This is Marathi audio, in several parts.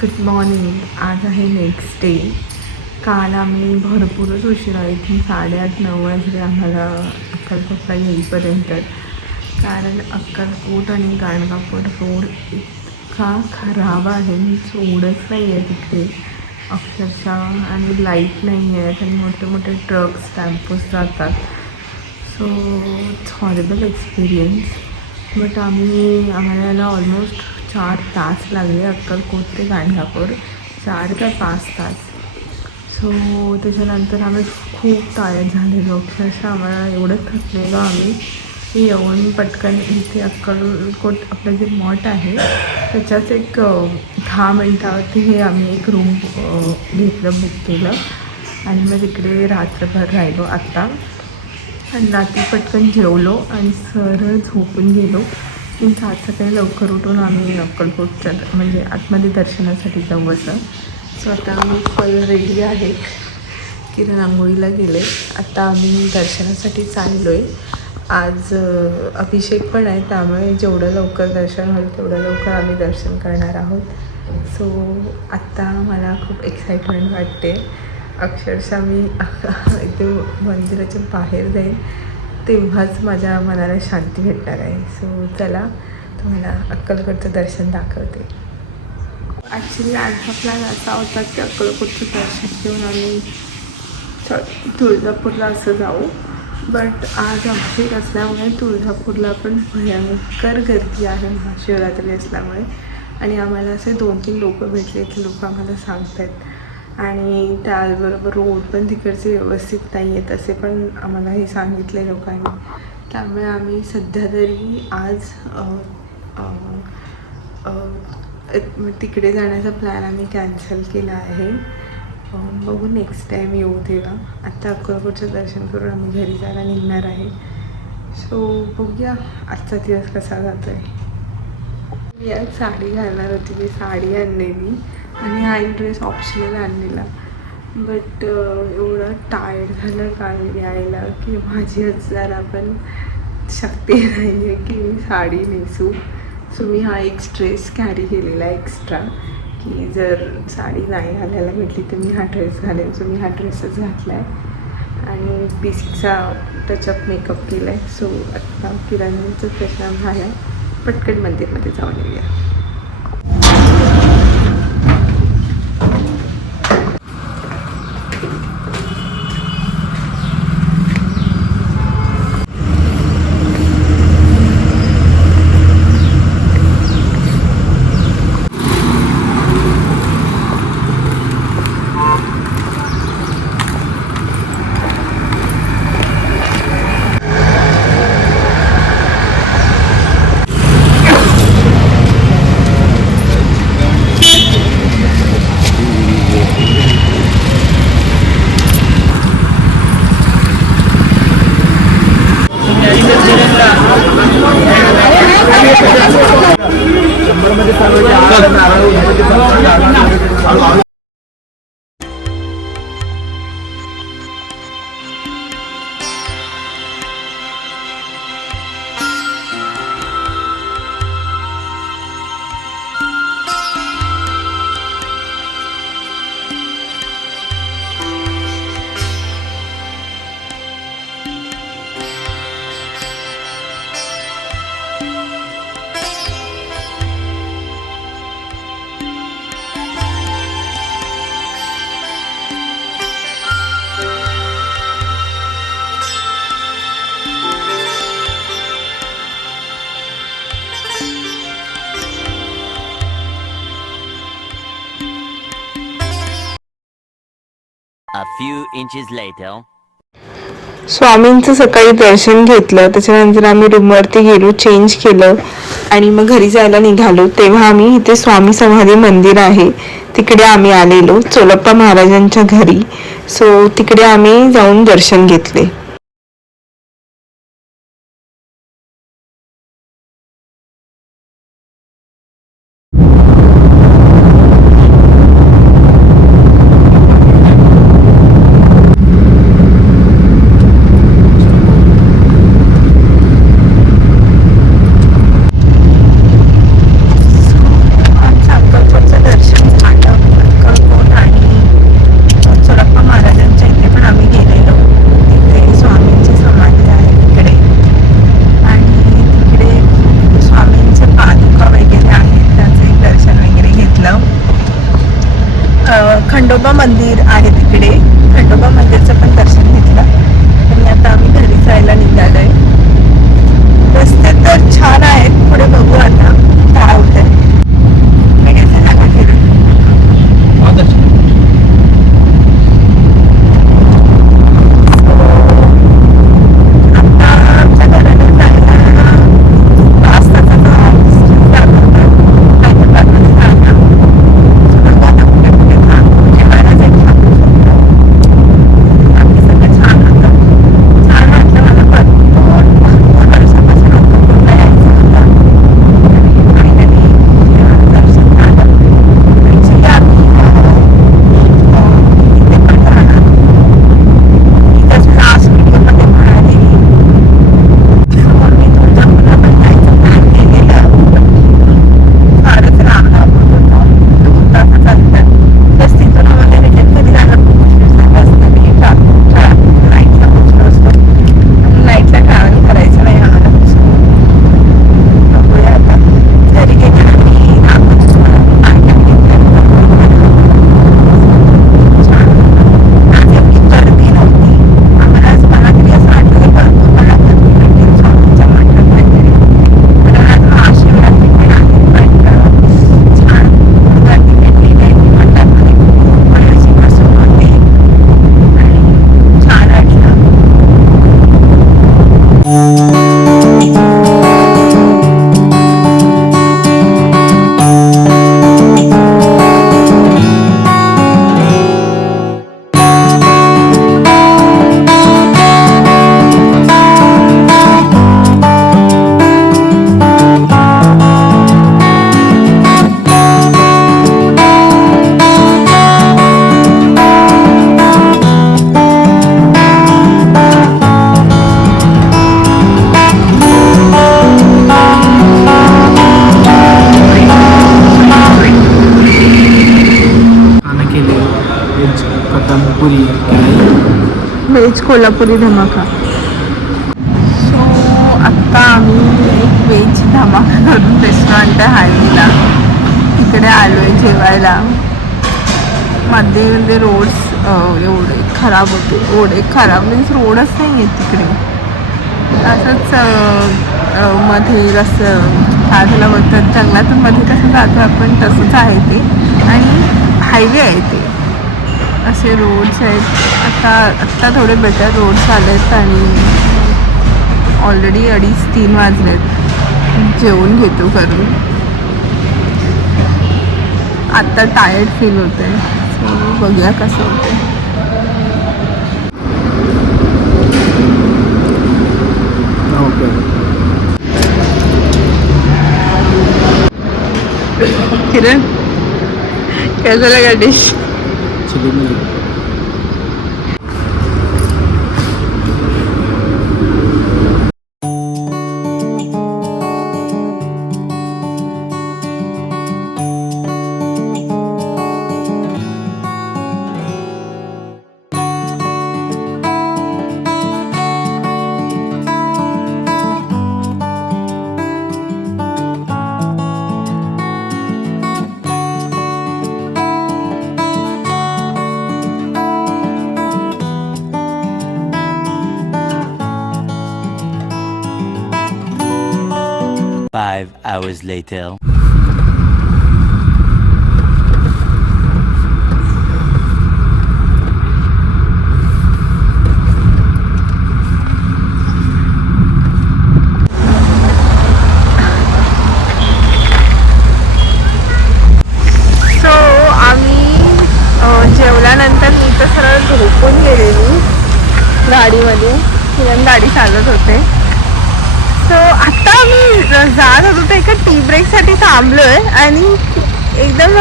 Good morning. आज आहे नेक्स्ट डे. काल आम्ही भरपूरच उशिरा इथून 8:30-9 वाजले आम्हाला अक्कलकोटला येईपर्यंत. कारण अक्कलकोट आणि गाणगापूर रोड इतका खराब आहे, मी सोडच नाही आहे तिकडे अक्षरशः. आणि लाईट नाही आहेत आणि मोठे मोठे ट्रक्स टेम्पोज जातात. So it's horrible experience. But आम्हाला याला ऑलमोस्ट 4 तास लागले. अक्कलकोट ते गाणगापूर 4 ते 5 तास. सो त्याच्यानंतर आम्ही खूप टायर्ड झालेलो अक्षरशः. आम्हाला एवढं थकलेलो आम्ही की येऊन पटकन इथे अक्कलकोट आपलं जे मठ आहे त्याच्याच एक 10 मिनटावरती हे आम्ही एक रूम घेतलं, बुक केलं आणि मग तिकडे रात्रभर राहिलो. आत्ता आणि रात्री पटकन जेवलो आणि सरळ झोपून गेलो. की आज सकाळी लवकर उठून आम्ही अक्कलकोटच्या म्हणजे आतमध्ये दर्शनासाठी जाऊ असं. सो आता आम्ही फुल रेडी आहे. किरण आंघोळीला गेले. आता आम्ही दर्शनासाठी चाललो आहे. आज अभिषेक पण आहे, त्यामुळे जेवढं लवकर दर्शन होईल तेवढं लवकर आम्ही दर्शन करणार आहोत. सो आत्ता मला खूप एक्साइटमेंट वाटते. अक्षरशः मी इथे मंदिराच्या बाहेर जाईन तेव्हाच माझ्या मनाला शांती भेटणार आहे. सो चला तुम्हाला अक्कलकोटचं दर्शन दाखवते. ॲक्च्युली आजचा प्लॅन असा होता की अक्कलकोटचं दर्शन घेऊन आम्ही तुळजापूरला असं जाऊ. बट आज अभिषेक असल्यामुळे तुळजापूरला पण भयंकर गर्दी आहे महाशिवरात्री असल्यामुळे. आणि आम्हाला असे 2-3 लोक भेटले की लोक आम्हाला सांगत आहेत. आणि त्याचबरोबर रोड पण तिकडचे व्यवस्थित नाही आहेत असे पण आम्हाला हे सांगितले लोकांनी. त्यामुळे आम्ही सध्या तरी आज तिकडे जाण्याचा प्लॅन आम्ही कॅन्सल केला आहे. बघू नेक्स्ट टाईम येऊ तेव्हा. आत्ता अक्कलकोटचं दर्शन करून आम्ही घरी जायला निघणार आहे. सो बघूया आजचा दिवस कसा जातो आहे. मी आज साडी घालणार होती, मी साडी आणलेली आणि हा एक ड्रेस ऑप्शनल आणलेला. बट एवढं टायर्ड झालं काल यायला की माझी जरा पण शक्ती नाही आहे की मी साडी नेसू. सो मी हा एक ड्रेस कॅरी केलेला एक्स्ट्रा की जर साडी नाही घालायला भेटली तर मी हा ड्रेस घालेन. सो मी हा ड्रेसच घातला आहे आणि बेसिकचा टचअप मेकअप केला आहे. सो आत्ता किराणांचं प्रश्न आहे, पटकन मंदिरमध्ये जाऊन येऊया. A few inches later. स्वामींचं सकाळी दर्शन घेतलं. त्याच्यानंतर आम्ही रूमवरती गेलो, चेंज केलं आणि मग घरी जायला निघालो. तेव्हा आम्ही इथे स्वामी समाधी मंदिर आहे तिकडे आम्ही आलेलो, चोलप्पा महाराजांच्या घरी. सो तिकडे आम्ही जाऊन दर्शन घेतले. दर्शन कोल्हापुरी धमाका. सो आत्ता आम्ही एक व्हेज धमाका करून रेस्टॉरंट आहे हायवेला, तिकडे आलो आहे जेवायला. मध्ये रोड्स एवढे खराब होते, एवढे खराब मीन्स रोडच नाही आहेत तिकडे. असंच मध्ये रस्तं काय झालं बोलतात, जंगलातून मध्ये कसं जातो आपण तसंच आहे ते, आणि हायवे आहे ते, असे रोड्स आहेत. आत्ता थोडे बेटर रोड्स आले आहेत आणि ऑलरेडी 2:30-3 वाजलेत. जेवून घेतो करून. आत्ता टायर्ड फील होतं आहे, सो बघूया कसं होतं. किरण कैसा लगा डिश? Five hours later. जेवल्यानंतर मी तर सरळ झोपून गेलेली गाडीमध्ये. किरण गाडी चालत होते. सो आता मी जात होतो तर एका टी ब्रेकसाठी थांबलो आहे आणि एकदम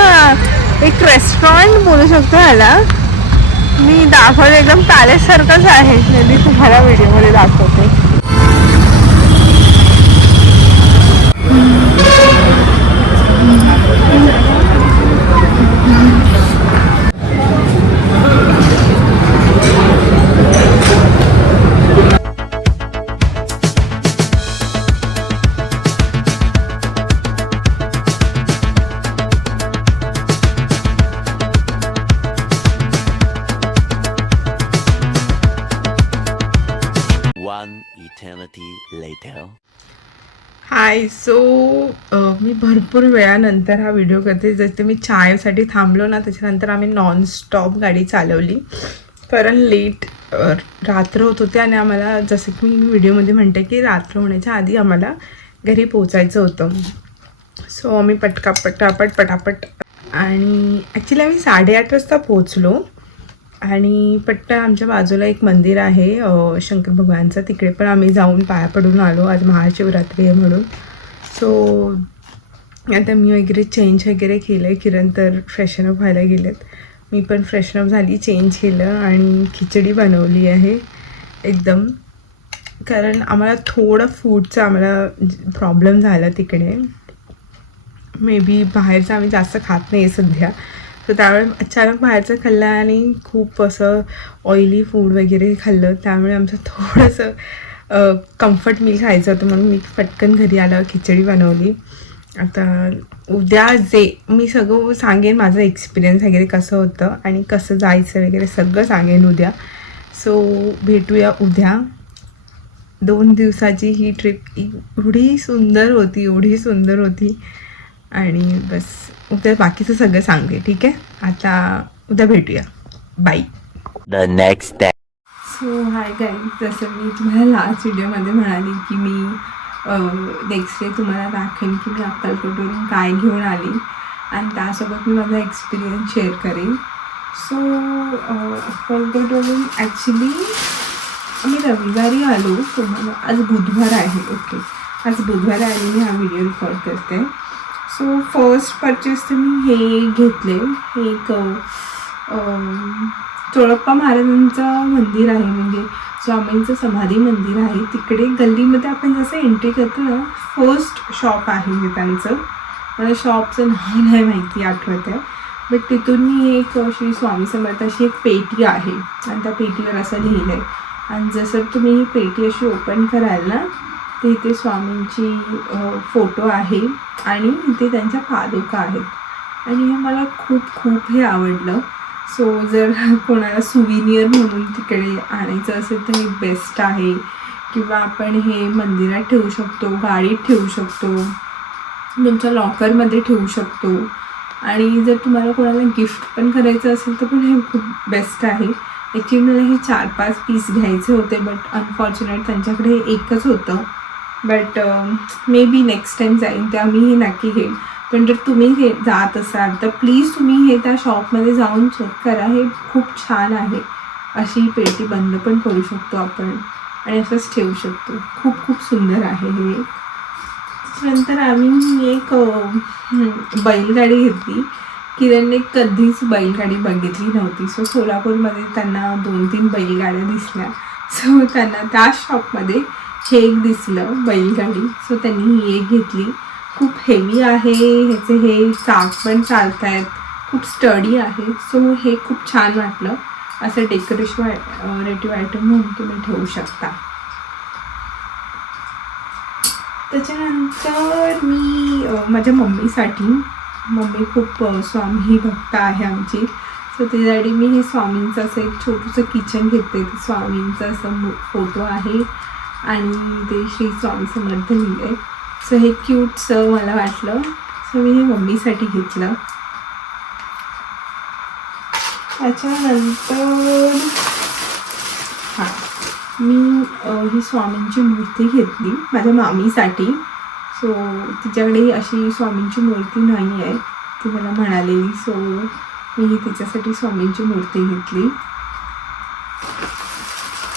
एक रेस्टॉरंट बोलू शकतो ह्याला मी दाखवलं, एकदम पॅलेससारखंच आहे. मी तुम्हाला व्हिडिओमध्ये दाखवते. Eternity later. हाय. सो मी भरपूर वेळानंतर हा व्हिडिओ करते. जसे मी चायसाठी थांबलो ना, त्याच्यानंतर आम्ही नॉनस्टॉप गाडी चालवली, कारण लेट रात्र होत होते आणि आम्हाला, जसं की मी व्हिडिओमध्ये म्हणते की रात्र होण्याच्या आधी आम्हाला घरी पोचायचं होतं. सो आम्ही पटापट आणि ॲक्च्युली आम्ही 8:30 वाजता पोचलो. आणि पट्टा आमच्या बाजूला एक मंदिर आहे शंकर भगवानचं, तिकडे पण आम्ही जाऊन पाया पडून आलो. आज महाशिवरात्री आहे म्हणून. सो आता मी वगैरे चेंज वगैरे केलं आहे. किरण तर फ्रेशनअप व्हायला गेलेत. मी पण फ्रेशनअप झाली, चेंज केलं आणि खिचडी बनवली आहे एकदम, कारण आम्हाला थोडं फूडचा प्रॉब्लेम झाला तिकडे. मे बी बाहेरचं आम्ही जास्त खात नाही सध्या, तर त्यामुळे अचानक बाहेरचं खाल्लं आणि खूप असं ऑइली फूड वगैरे खाल्लं, त्यामुळे आमचं थोडंसं कम्फर्ट मील खायचं होतं, म्हणून मी पटकन घरी आल्यावर खिचडी बनवली. आता उद्या मी सगळं सांगेन, माझं एक्सपिरियन्स वगैरे कसं होतं आणि कसं जायचं वगैरे सगळं सांगेन उद्या. सो भेटूया उद्या. 2 दिवसाची ही ट्रिप एवढी सुंदर होती आणि बस उद्या बाकीचं सगळं सांगते, ठीक आहे. आता उद्या भेटूया. Bye. The next day. So hi guys, जसं मी तुम्हाला लास्ट व्हिडिओमध्ये म्हणाली की मी नेक्स्ट डे तुम्हाला दाखवेन की मी अक्कलकोटवरून काय घेऊन आली आणि त्यासोबत मी माझा एक्सपिरियन्स शेअर करेन. सो अक्कलकोटवरून ॲक्च्युली आम्ही रविवारी आलो. तुम्हाला आज बुधवार आहे. ओके, आज बुधवार आली मी हा व्हिडिओ रेकॉर्ड करते. सो फर्स्ट परचेस तर मी हे घेतले, एक चोळप्पा महाराजांचं मंदिर आहे, म्हणजे स्वामींचं समाधी मंदिर आहे. तिकडे गल्लीमध्ये आपण जसं एंट्री करतो ना, फर्स्ट शॉप आहे हे त्यांचं. मला शॉपचं नाव नाही माहिती, आठवत आहे, बट तिथून मी एक श्री स्वामी समर्थ अशी एक पेटी आहे आणि त्या पेटीवर असं लिहिलं आहे आणि जसं तुम्ही ही पेटी अशी ओपन कराल ना, तर इथे स्वामींची फोटो आहे आणि इथे त्यांच्या पादुका आहेत आणि हे मला खूप हे आवडलं. सो जर कोणाला सुविनियर म्हणून तिकडे आणायचं असेल तर हे बेस्ट आहे. किंवा आपण हे मंदिरात ठेवू शकतो, गाडीत ठेवू शकतो, तुमच्या लॉकरमध्ये ठेवू शकतो. आणि जर तुम्हाला कोणाला गिफ्ट पण करायचं असेल तर पण हे खूप बेस्ट आहे. ॲक्च्युली मला हे 4-5 पीस घ्यायचे होते, बट अनफॉर्च्युनेट त्यांच्याकडे एकच होतं. But may be next time जाईन तेव्हा मी हे नक्की घेईन. पण जर तुम्ही हे जात असाल तर प्लीज तुम्ही हे त्या शॉपमध्ये जाऊन चेक करा. हे खूप छान आहे. अशी पेटी बंद पण करू शकतो आपण आणि असंच ठेवू शकतो. खूप सुंदर आहे हे. त्याच्यानंतर आम्ही एक बैलगाडी घेतली. किरणने कधीच बैलगाडी बघितली नव्हती. सो सोलापूरमध्ये त्यांना 2-3 बैलगाड्या दिसल्या. सो त्यांना त्या शॉपमध्ये हे एक दिसलं बैलगाडी. सो त्यांनी ही एक घेतली. खूप हेवी आहे. ह्याचे हे चाक पण चालत आहेत. खूप स्टडी आहे. सो हे खूप छान वाटलं. असं डेकोरेटिव्ह आयटम म्हणून तुम्ही ठेवू शकता. त्याच्यानंतर मी माझ्या मम्मी खूप स्वामी भक्त आहे आमची. सो त्यासाठी मी हे स्वामींचं असं एक छोटंसं किचन घेते. ते स्वामींचं असं फोटो आहे आणि ते श्री स्वामी समर्थ लिहिलं आहे. सो हे क्यूटचं मला वाटलं. सो मी हे मम्मीसाठी घेतलं. त्याच्यानंतर मी ही स्वामींची मूर्ती घेतली माझ्या मामीसाठी. सो तिच्याकडे अशी स्वामींची मूर्ती नाही आहे, ती मला म्हणालेली. सो मी ही तिच्यासाठी स्वामींची मूर्ती घेतली.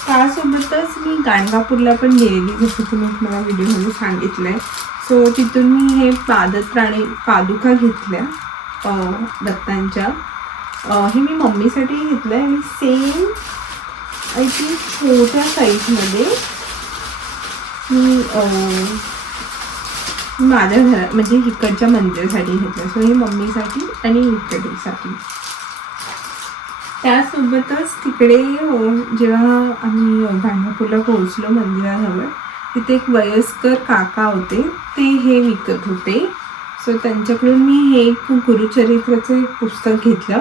त्यासोबतच मी गाणगापूरला पण गेलेली, जसं तुम्ही मला व्हिडिओमध्ये सांगितलं आहे. सो तिथून मी हे पादुका घेतल्या दत्तांच्या. हे मी मम्मीसाठी घेतलं आहे आणि सेम आय थिंक छोट्या साईजमध्ये मी माझ्या घरात म्हणजे इकडच्या मंदिरासाठी घेतलं. सो हे मम्मीसाठी आणि इकडच्यासाठी. त्यासोबतच तिकडे जेव्हा आम्ही गाणगापूरला पोहोचलो मंदिराजवळ, तिथे एक वयस्कर काका होते. ते हे विकत होते. सो त्यांच्याकडून मी हे एक गुरुचरित्राचं एक पुस्तक घेतलं,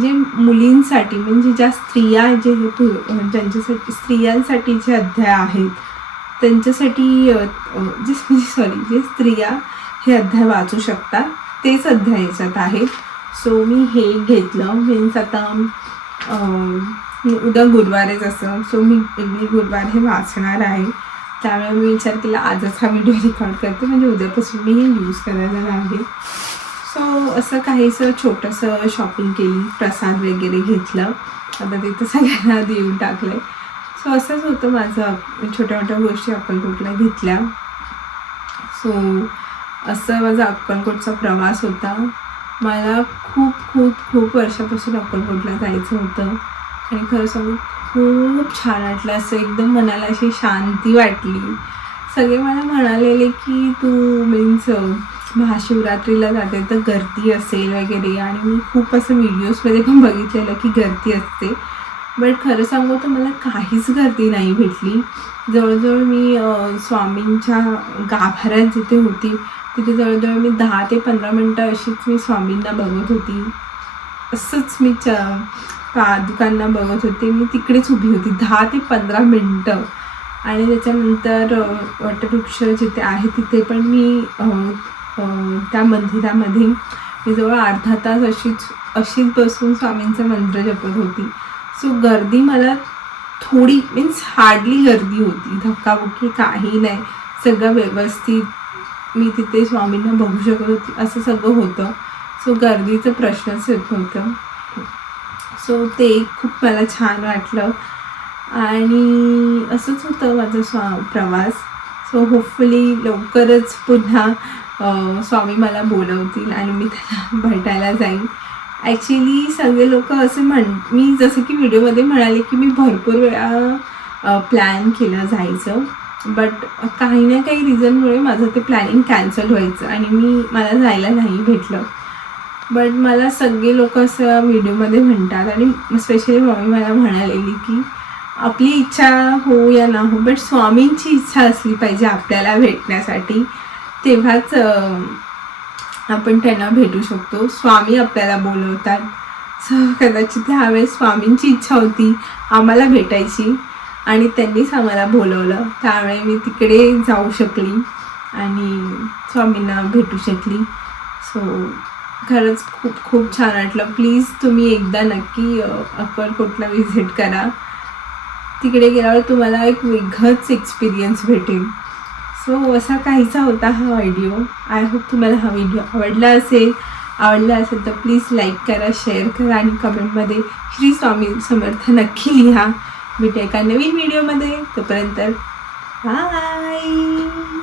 जे मुलींसाठी म्हणजे ज्या स्त्रिया ज्यांच्यासाठी स्त्रियांसाठी जे अध्याय आहेत त्यांच्यासाठी जे स्त्रिया हे अध्याय वाचू शकतात तेच अध्याय याच्यात आहेत. सो मी हे घेतलं. मीन्स आता उद्या गुरुवार आहे जसं, सो मी एव्हरी गुरुवार हे वाचणार आहे. त्यामुळे मी विचार केला आजच हा व्हिडिओ रेकॉर्ड करते, म्हणजे उद्यापासून मी हे यूज करायला लागेल. सो असं काहीसं छोटंसं शॉपिंग केली. प्रसाद वगैरे घेतलं. आता तिथं सगळ्यांना देऊन टाकलं आहे. सो असंच होतं माझं. छोट्या मोठ्या गोष्टी अक्कलकोटला घेतल्या. सो असं माझा अक्कलकोटचा प्रवास होता. मला खूप वर्षापासून अक्कलकोटला जायचं होतं आणि खरं सांगू खूप छान वाटलं. असं एकदम मनाला अशी शांती वाटली. सगळे मला म्हणालेले की तू मीन्स महाशिवरात्रीला जाते तर गर्दी असेल वगैरे, आणि मी खूप असं व्हिडिओजमध्ये पण बघितलेलं की गर्दी असते. बट खरं सांगू तर मला काहीच गर्दी नाही भेटली. जवळजवळ मी स्वामींच्या गाभाऱ्यात जिथे होती तिथे जवळजवळ मी 10 ते 15 मिनटं अशीच मी स्वामींना बघत होती. असंच मी पादुकांना बघत होते. मी तिकडेच उभी होती 10 ते 15 मिनटं. आणि त्याच्यानंतर वटवृक्ष जिथे आहे तिथे पण मी त्या मंदिरामध्ये मी जवळ अर्धा तास अशीच बसून स्वामींचं मंत्र जपत होती. सो गर्दी मला थोडी मीन्स हार्डली गर्दी होती. धक्काबुक्की काही नाही. सगळं व्यवस्थित मी तिथे स्वामींना बघू शकत होती असं सगळं होतं. सो गर्दीचं प्रश्नच येत नव्हतं. सो ते खूप मला छान वाटलं. आणि असंच होतं माझा प्रवास. सो होपफुली लवकरच पुन्हा स्वामी मला बोलवतील आणि मी त्याला भेटायला जाईन. ॲक्च्युली सगळे लोक असे मी जसं की व्हिडिओमध्ये म्हणाले की मी भरपूर वेळा प्लॅन केलं जायचं, बट काही ना काही रिझनमुळे माझं ते प्लॅनिंग कॅन्सल व्हायचं आणि मला जायला नाही भेटलं. बट मला सगळे लोक असं व्हिडिओमध्ये म्हणतात आणि स्पेशली मम्मी मला म्हणालेली की आपली इच्छा हो या ना हो, बट स्वामींची इच्छा असली पाहिजे आपल्याला भेटण्यासाठी, तेव्हाच आपण त्यांना भेटू शकतो. स्वामी आपल्याला बोलवतात. सो कदाचित ह्यावेळेस स्वामींची इच्छा होती आम्हाला भेटायची आणि त्यांनीच आम्हाला बोलवलं, त्यामुळे मी तिकडे जाऊ शकली आणि स्वामींना भेटू शकली. सो खरंच खूप खूप छान वाटलं. प्लीज तुम्ही एकदा नक्की अक्कलकोटला व्हिजिट करा. तिकडे गेल्यावर तुम्हाला एक वेगळंच एक्सपिरियन्स भेटेल. सो असा काहीसा होता हा व्हिडिओ. आय होप तुम्हाला हा व्हिडिओ आवडला असेल तर प्लीज लाईक करा, शेअर करा आणि कमेंटमध्ये श्री स्वामी समर्थ नक्की लिहा. भेटूया एका नवीन व्हिडिओमध्ये. तोपर्यंत बाय.